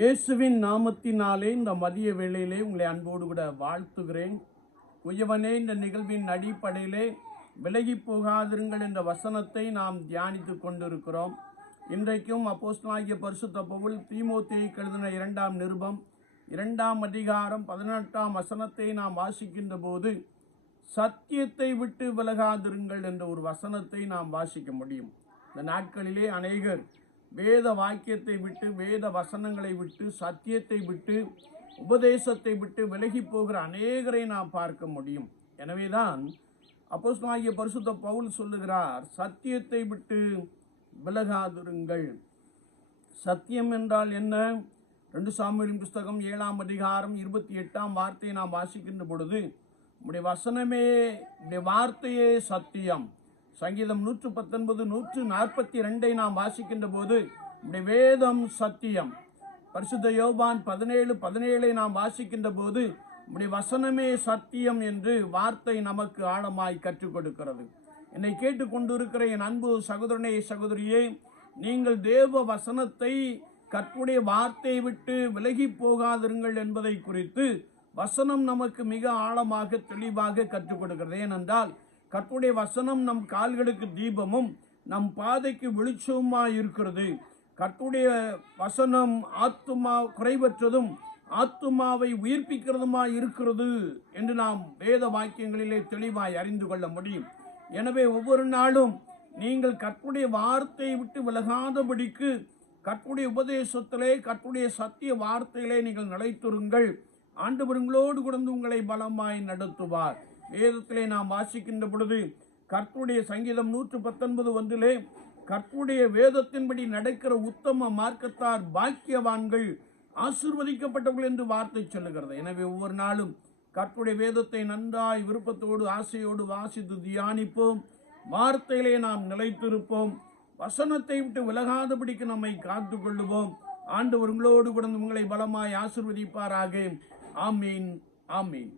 இயேசுவின் நாமத்தினாலே இந்த மதிய வேளையிலே உங்களை அன்போடு கூட வாழ்த்துகிறேன். உயவனே இந்த நிகழ்வின் அடிப்படையிலே விலகி போகாதிருங்கள் என்ற வசனத்தை நாம் தியானித்து கொண்டிருக்கிறோம். இன்றைக்கும் அப்போஸ்தலனாகிய பரிசுத்த பவுல் தீமோத்தேயை எழுதின இரண்டாம் நிருபம் இரண்டாம் அதிகாரம் பதினெட்டாம் வசனத்தை நாம் வாசிக்கின்ற போது சத்தியத்தை விட்டு விலகாதிருங்கள் என்ற ஒரு வசனத்தை நாம் வாசிக்க முடியும். இந்த நாட்களிலே அநேகர் வேத வாக்கியத்தை விட்டு வேத வசனங்களை விட்டு சத்தியத்தை விட்டு உபதேசத்தை விட்டு விலகி போகிற அநேகரை நாம் பார்க்க முடியும். எனவேதான் அப்போஸ்தலனாகிய பரிசுத்த பவுல் சொல்லுகிறார் சத்தியத்தை விட்டு விலகாதிருங்கள். சத்தியம் என்றால் என்ன? ரெண்டு சாமியின் புஸ்தகம் ஏழாம் அதிகாரம் இருபத்தி எட்டாம் வார்த்தையை நாம் வாசிக்கின்ற பொழுது உடைய வசனமே உடைய வார்த்தையே சத்தியம். சங்கீதம் நூற்று பத்தொன்பது நூற்று நாற்பத்தி ரெண்டை நாம் வாசிக்கின்ற போது நம்முடைய வேதம் சத்தியம். பரிசுத்த யோபான் பதினேழு பதினேழை நாம் வாசிக்கின்ற போது நம்முடைய வசனமே சத்தியம் என்று வார்த்தை நமக்கு ஆழமாய் கற்றுக் கொடுக்கிறது. என்னை கேட்டுக்கொண்டிருக்கிற என் அன்பு சகோதரனே சகோதரியே நீங்கள் தேவ வசனத்தை கற்புடைய வார்த்தையை விட்டு விலகி போகாதிருங்கள் என்பதை குறித்து வசனம் நமக்கு மிக ஆழமாக தெளிவாக கற்றுக் கொடுக்கிறது. ஏனென்றால் கற்புடைய வசனம் நம் கால்களுக்கு தீபமும் நம் பாதைக்கு வெளிச்சமுமாய் இருக்கிறது. கற்புடைய வசனம் ஆத்துமா குறைவற்றதும் ஆத்துமாவை உயிர்ப்பிக்கிறதுமா இருக்கிறது என்று நாம் வேத வாக்கியங்களிலே தெளிவாய் அறிந்து கொள்ள முடியும். எனவே ஒவ்வொரு நாளும் நீங்கள் கற்புடைய வார்த்தையை விட்டு விலகாதபடிக்கு கற்புடைய உபதேசத்திலே கற்புடைய சத்திய வார்த்தையிலே நீங்கள் நிலைத்திருங்கள். ஆண்டவருங்களோடு கொடுந்து உங்களை பலமாய் நடத்துவார். வேதத்திலே நாம் வாசிக்கின்ற பொழுது கற்புடைய சங்கீதம் நூற்று பத்தொன்பது ஒன்றிலே கற்புடைய வேதத்தின்படி நடக்கிற உத்தம மார்க்கத்தார் பாக்கியவான்கள் ஆசிர்வதிக்கப்பட்டவர்கள் என்று வார்த்தை சொல்லுகிறது. எனவே ஒவ்வொரு நாளும் கற்புடைய வேதத்தை நன்றாய் விருப்பத்தோடு ஆசையோடு வாசித்து தியானிப்போம். வார்த்தையிலே நாம் நிலைத்திருப்போம். வசனத்தை விட்டு விலகாதபடிக்கு நம்மை காத்து கொள்ளுவோம் ஆண்டவர் உங்களோடு கூட உங்களை பலமாய் ஆசிர்வதிப்பாராக. ஆமீன் ஆமீன்.